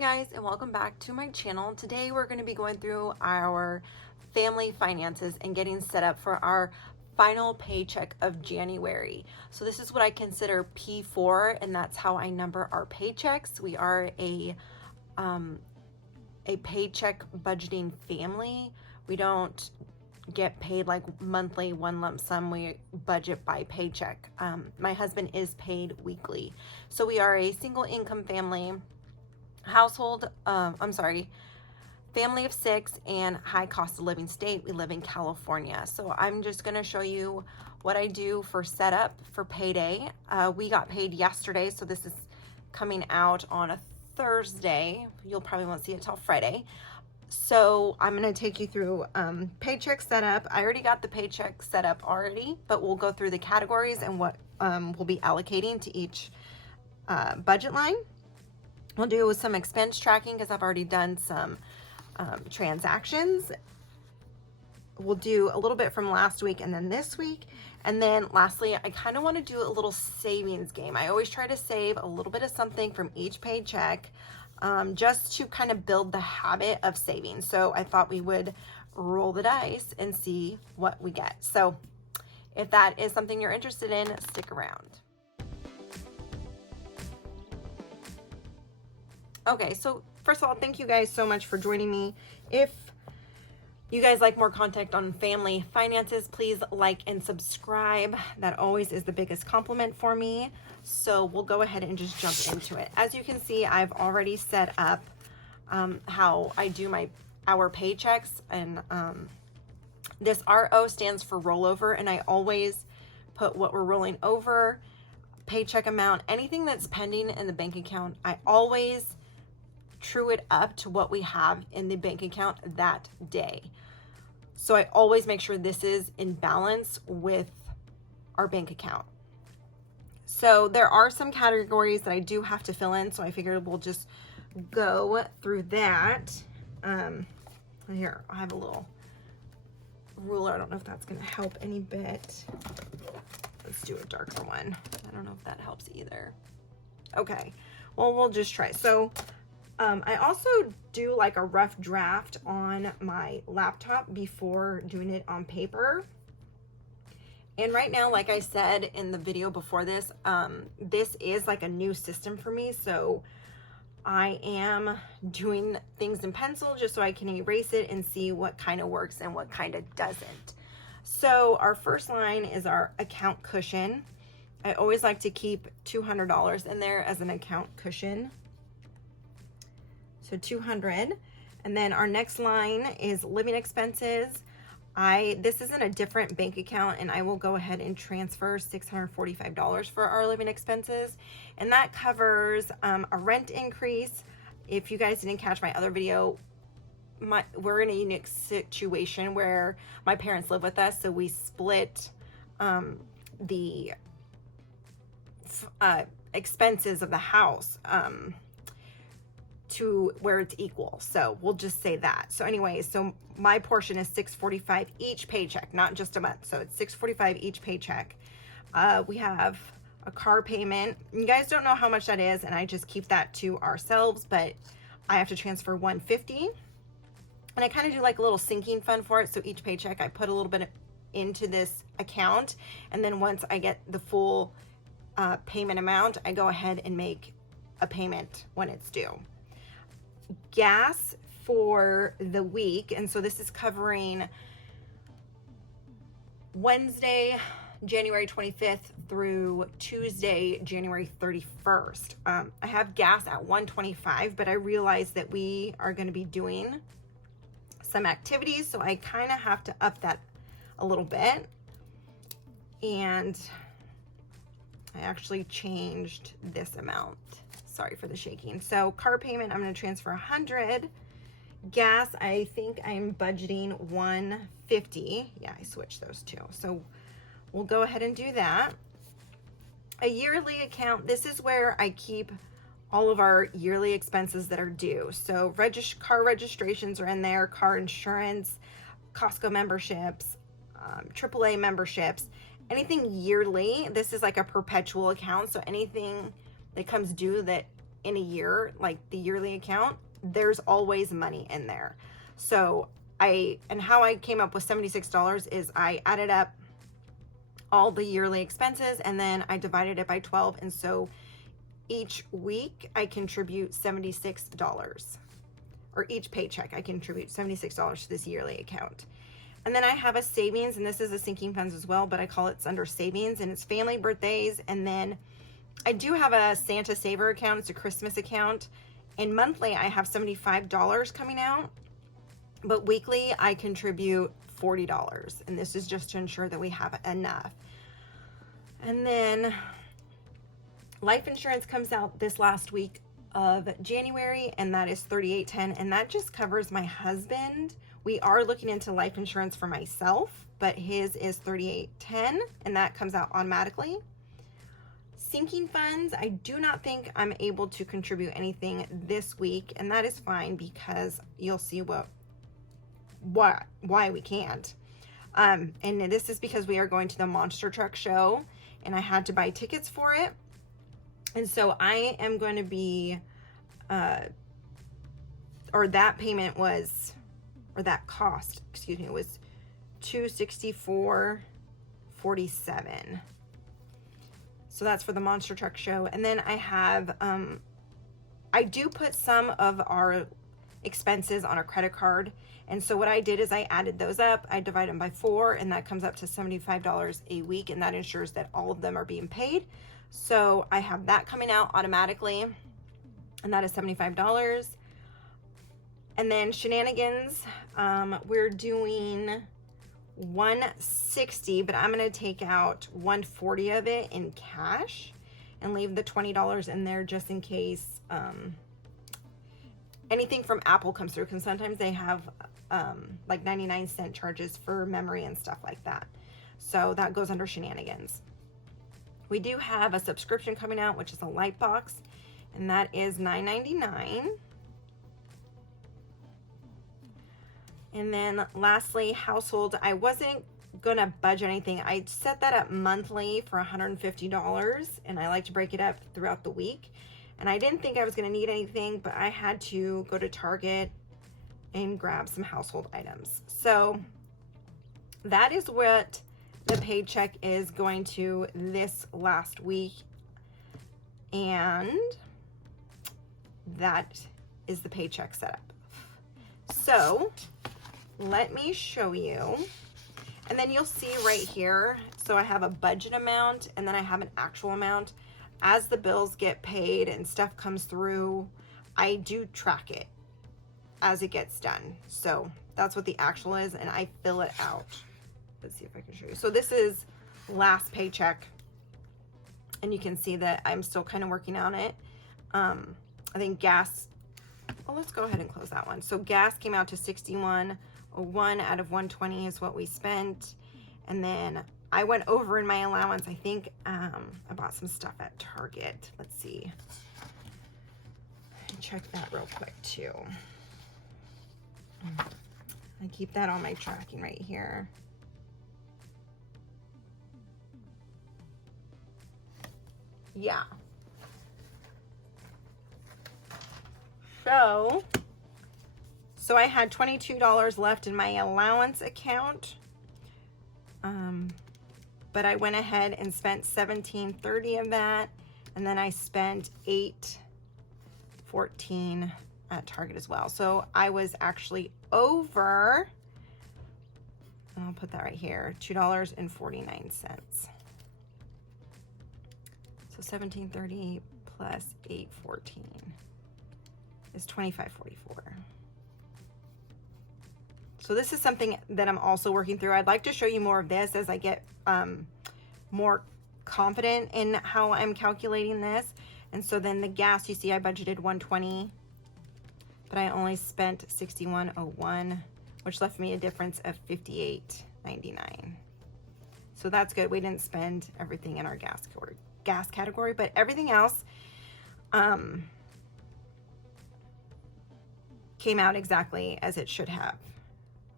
guys, and welcome back to my channel. Today we're going to be going through our family finances and getting set up for our final paycheck of January. So this is what I consider P4, and that's how I number our paychecks. We are a paycheck budgeting family. We don't get paid like monthly, one lump sum. We budget by paycheck. My husband is paid weekly. So we are a single income family. Family of 6 and high cost of living state. We live in California. So I'm just going to show you what I do for setup for payday. We got paid yesterday, so this is coming out on a Thursday. You'll probably won't see it till Friday. So I'm going to take you through paycheck setup. I already got the paycheck set up already, but we'll go through the categories and what we'll be allocating to each budget line. We'll do some expense tracking because I've already done some transactions. We'll do a little bit from last week and then this week. And then lastly, I kind of want to do a little savings game. I always try to save a little bit of something from each paycheck just to kind of build the habit of saving. So I thought we would roll the dice and see what we get. So if that is something you're interested in, stick around. Okay, so first of all, thank you guys so much for joining me. If you guys like more content on family finances, please like and subscribe. That always is the biggest compliment for me. So we'll go ahead and just jump into it. As you can see, I've already set up how I do our paychecks, and this RO stands for rollover, and I always put what we're rolling over, paycheck amount, anything that's pending in the bank account. I always true it up to what we have in the bank account that day. So I always make sure this is in balance with our bank account. So there are some categories that I do have to fill in, so I figured we'll just go through that. Here, I have a little ruler. I don't know if that's going to help any bit. Let's do a darker one. I don't know if that helps either. Okay, well, we'll just try. So I also do like a rough draft on my laptop before doing it on paper. And right now, like I said in the video before this, this is like a new system for me. So I am doing things in pencil just so I can erase it and see what kind of works and what kind of doesn't. So our first line is our account cushion. I always like to keep $200 in there as an account cushion. So 200. And then our next line is living expenses. This is in a different bank account, and I will go ahead and transfer $645 for our living expenses. And that covers a rent increase. If you guys didn't catch my other video, we're in a unique situation where my parents live with us, so we split the expenses of the house to where it's equal. So we'll just say that. So anyway, so my portion is $645 each paycheck, not just a month. So it's $645 each paycheck. We have a car payment. You guys don't know how much that is, and I just keep that to ourselves, but I have to transfer $150. And I kind of do like a little sinking fund for it. So each paycheck I put a little bit into this account, and then once I get the full payment amount, I go ahead and make a payment when it's due. Gas for the week, and so this is covering Wednesday, January 25th through Tuesday, January 31st. I have gas at $125, but I realize that we are going to be doing some activities, so I kind of have to up that a little bit. And I actually changed this amount. Sorry for the shaking. So car payment, I'm going to transfer 100. Gas, I think I'm budgeting 150. Yeah, I switched those two. So we'll go ahead and do that. A yearly account, this is where I keep all of our yearly expenses that are due. So car registrations are in there, car insurance, Costco memberships, AAA memberships, anything yearly. This is like a perpetual account. So anything that comes due that in a year, like the yearly account, there's always money in there. So how I came up with $76 is I added up all the yearly expenses and then I divided it by 12. And so each week I contribute $76, or each paycheck I contribute $76 to this yearly account. And then I have a savings, and this is a sinking funds as well, but I call it under savings, and it's family birthdays. And then I do have a Santa Saver account. It's a Christmas account. And monthly I have $75 coming out, but weekly I contribute $40. And this is just to ensure that we have enough. And then life insurance comes out this last week of January, and that is $38.10, and that just covers my husband. We are looking into life insurance for myself, but his is $38.10, and that comes out automatically. Sinking funds, I do not think I'm able to contribute anything this week, and that is fine because you'll see why we can't. And this is because we are going to the monster truck show, and I had to buy tickets for it. And so I am going to be, that cost, was $264.47. So that's for the monster truck show. And then I have, I do put some of our expenses on a credit card. And so what I did is I added those up, I divide them by 4, and that comes up to $75 a week. And that ensures that all of them are being paid. So I have that coming out automatically, and that is $75. And then shenanigans, we're doing $160, but I'm going to take out $140 of it in cash and leave the $20 in there just in case anything from Apple comes through, because sometimes they have like 99-cent charges for memory and stuff like that. So that goes under shenanigans. We do have a subscription coming out, which is a light box, and that is $9.99. And then lastly, household. I wasn't gonna budget anything. I set that up monthly for $150, and I like to break it up throughout the week. And I didn't think I was gonna need anything, but I had to go to Target and grab some household items. So that is what the paycheck is going to this last week, and that is the paycheck setup. So let me show you, and then you'll see right here, so I have a budget amount and then I have an actual amount. As the bills get paid and stuff comes through, I do track it as it gets done. So that's what the actual is, and I fill it out. Let's see if I can show you. So this is last paycheck, and you can see that I'm still kind of working on it. I think gas, well, let's go ahead and close that one. So gas came out to $61.01 out of $120 is what we spent. And then I went over in my allowance. I think I bought some stuff at Target. Let's see. Check that real quick too. I keep that on my tracking right here. Yeah. So I had $22 left in my allowance account. But I went ahead and spent $17.30 of that, and then I spent $8.14 at Target as well. So I was actually over, and I'll put that right here, $2.49. So $17.30 plus $8.14 is $25.44. So this is something that I'm also working through. I'd like to show you more of this as I get more confident in how I'm calculating this. And so then the gas, you see I budgeted $120, but I only spent $61.01, which left me a difference of $58.99. So that's good. We didn't spend everything in our gas category, but everything else came out exactly as it should have.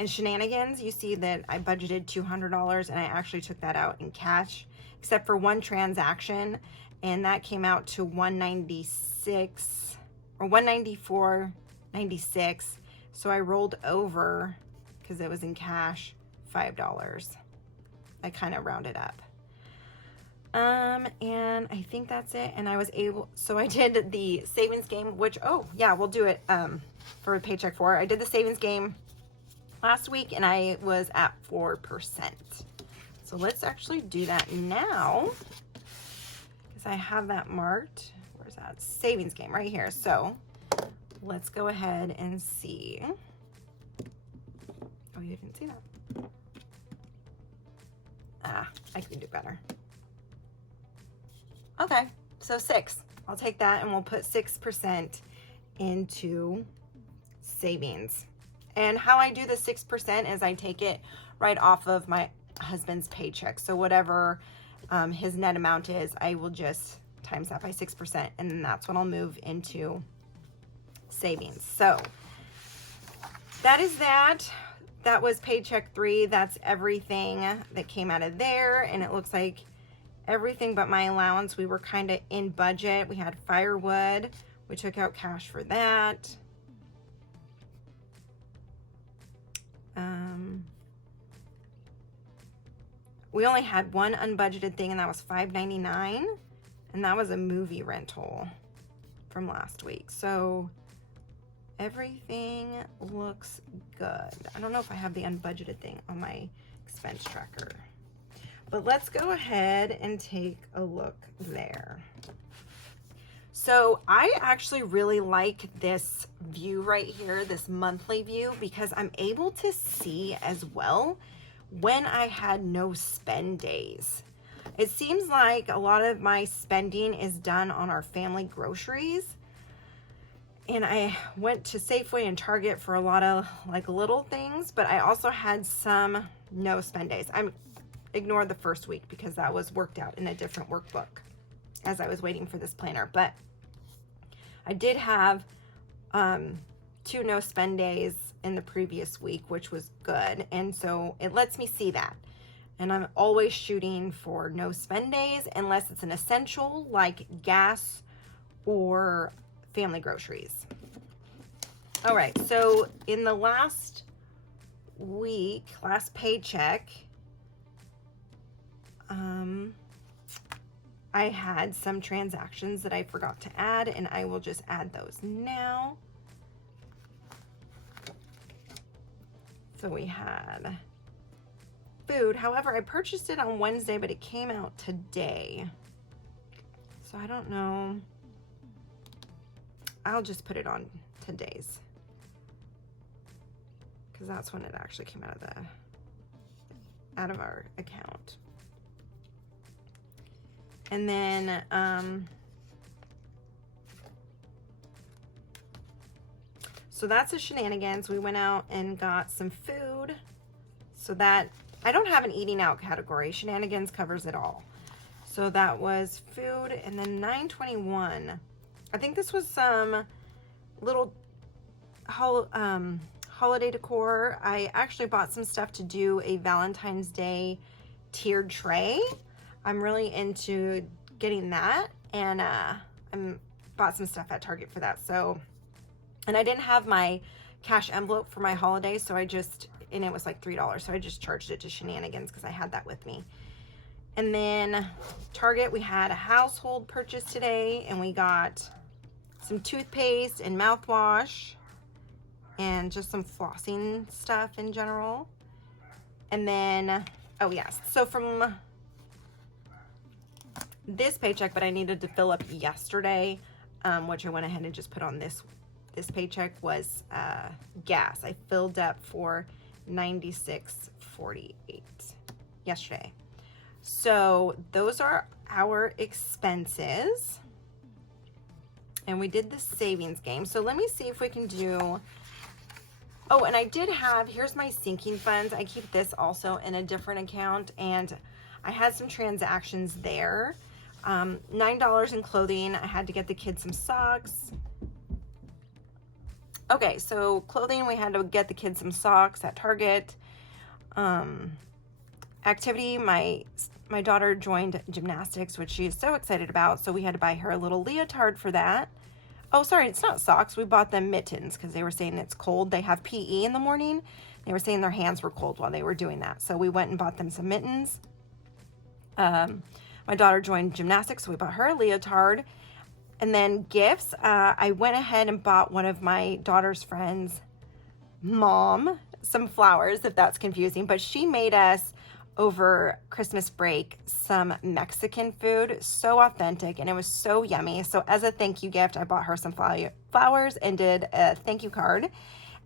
And shenanigans, you see that I budgeted $200 and I actually took that out in cash, except for one transaction. and that came out to $196 or $194.96. So I rolled over, because it was in cash, $5. I kind of rounded up. And I think that's it. And I was able, so I did the savings game, which, oh yeah, we'll do it for Paycheck 4. I did the savings game last week and I was at 4%. So let's actually do that now, because I have that marked. Where's that? Savings game right here. So let's go ahead and see. Oh, you didn't see that. I can do better. Okay, so 6. I'll take that and we'll put 6% into savings. And how I do the 6% is I take it right off of my husband's paycheck. So whatever his net amount is, I will just times that by 6%, and then that's what I'll move into savings. So that is that. That was Paycheck 3. That's everything that came out of there, and it looks like everything but my allowance, we were kind of in budget. We had firewood. We took out cash for that. We only had one unbudgeted thing, and that was $5.99, and that was a movie rental from last week. So everything looks good. I don't know if I have the unbudgeted thing on my expense tracker, but let's go ahead and take a look there. So I actually really like this view right here, this monthly view, because I'm able to see as well when I had no spend days. It seems like a lot of my spending is done on our family groceries. And I went to Safeway and Target for a lot of like little things, but I also had some no spend days. I'm ignore the first week because that was worked out in a different workbook as I was waiting for this planner. But I did have 2 no spend days in the previous week, which was good. And so it lets me see that. And I'm always shooting for no spend days unless it's an essential like gas or family groceries. All right, so in the last week, last paycheck, I had some transactions that I forgot to add, and I will just add those now. So we had food. However, I purchased it on Wednesday, but it came out today. So I don't know. I'll just put it on today's, because that's when it actually came out of our account. And then so that's the shenanigans. We went out and got some food. So that, I don't have an eating out category. Shenanigans covers it all. So that was food. And then $9.21. I think this was some little holiday decor. I actually bought some stuff to do a Valentine's Day tiered tray. I'm really into getting that, and I bought some stuff at Target for that. So, and I didn't have my cash envelope for my holiday, so and it was like $3, so I just charged it to Shenanigans because I had that with me. And then Target, we had a household purchase today, and we got some toothpaste and mouthwash and just some flossing stuff in general. And then, oh yes, so from this paycheck, but I needed to fill up yesterday, which I went ahead and just put on this paycheck, was gas. I filled up for $96.48 yesterday. So those are our expenses. And we did the savings game. So let me see if we can do, oh, and I did have, here's my sinking funds. I keep this also in a different account, and I had some transactions there. $9 in clothing. I had to get the kids some socks. Okay, so clothing, we had to get the kids some socks at Target. At activity. My daughter joined gymnastics, which she is so excited about. So we had to buy her a little leotard for that. Oh, sorry, it's not socks. We bought them mittens because they were saying it's cold. They have PE in the morning. They were saying their hands were cold while they were doing that. So we went and bought them some mittens. My daughter joined gymnastics, so we bought her a leotard. And then gifts, I went ahead and bought one of my daughter's friends' mom some flowers, if that's confusing. But she made us, over Christmas break, some Mexican food, so authentic, and it was so yummy. So as a thank you gift, I bought her some flowers and did a thank you card.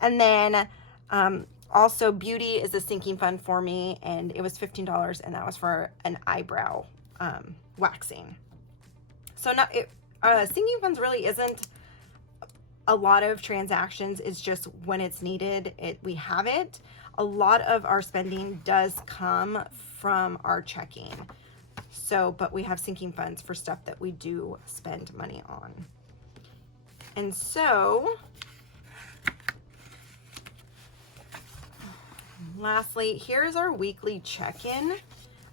And then also beauty is a sinking fund for me, and it was $15, and that was for an eyebrow waxing. So now sinking funds really isn't a lot of transactions. It's just when it's needed, we have it. A lot of our spending does come from our checking. So, but we have sinking funds for stuff that we do spend money on. And so, lastly, here's our weekly check-in.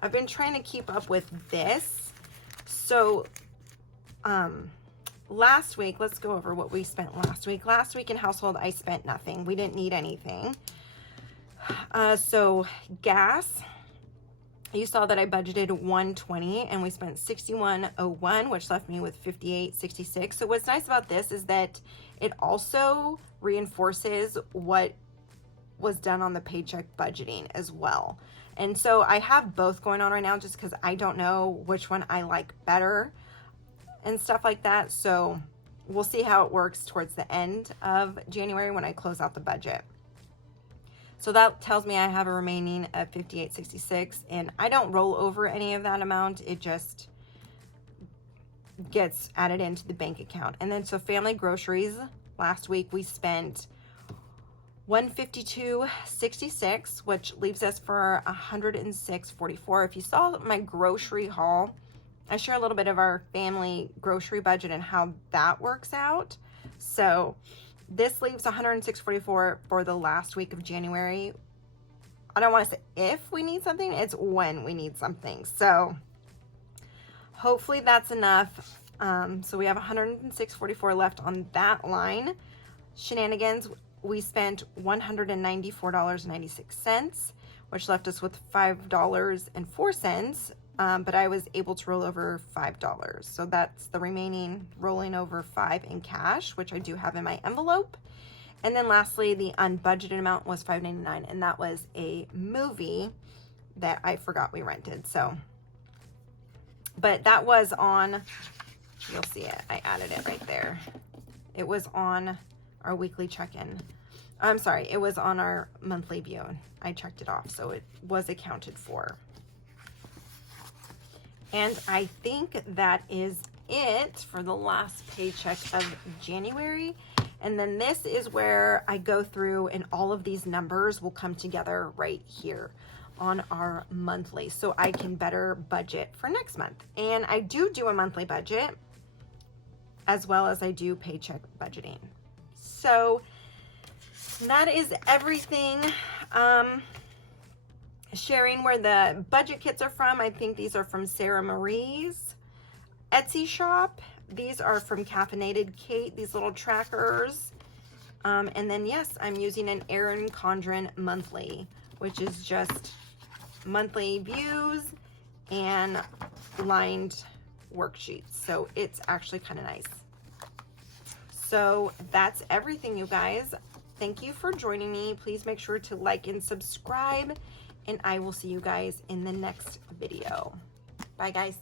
I've been trying to keep up with this. So, last week, let's go over what we spent last week. Last week in household, I spent nothing. We didn't need anything. So gas, you saw that I budgeted $120 and we spent $61.01, which left me with $58.66. So what's nice about this is that it also reinforces what was done on the paycheck budgeting as well. And so I have both going on right now just because I don't know which one I like better and stuff like that. So we'll see how it works towards the end of January when I close out the budget. So that tells me I have a remaining of $58.66, and I don't roll over any of that amount. It just gets added into the bank account. And then so family groceries, last week we spent $152.66, which leaves us for $106.44. If you saw my grocery haul, I share a little bit of our family grocery budget and how that works out. So this leaves $106.44 for the last week of January. I don't want to say if we need something, it's when we need something. So hopefully that's enough. So we have $106.44 left on that line. Shenanigans, we spent $194.96, which left us with $5.04. But I was able to roll over $5. So that's the remaining rolling over $5 in cash, which I do have in my envelope. And then lastly, the unbudgeted amount was $5.99, and that was a movie that I forgot we rented. So, but that was on, you'll see it. I added it right there. It was on our weekly check-in. I'm sorry, it was on our monthly view. I checked it off, so it was accounted for. And I think that is it for the last paycheck of January. And then this is where I go through and all of these numbers will come together right here on our monthly, so I can better budget for next month. And I do a monthly budget as well as I do paycheck budgeting. So that is everything. Sharing where the budget kits are from. I think these are from Sarah Marie's Etsy shop. These are from Caffeinated Kate, these little trackers. And then yes, I'm using an Erin Condren monthly, which is just monthly views and lined worksheets. So it's actually kind of nice. So that's everything, you guys. Thank you for joining me. Please make sure to like and subscribe, and I will see you guys in the next video. Bye, guys.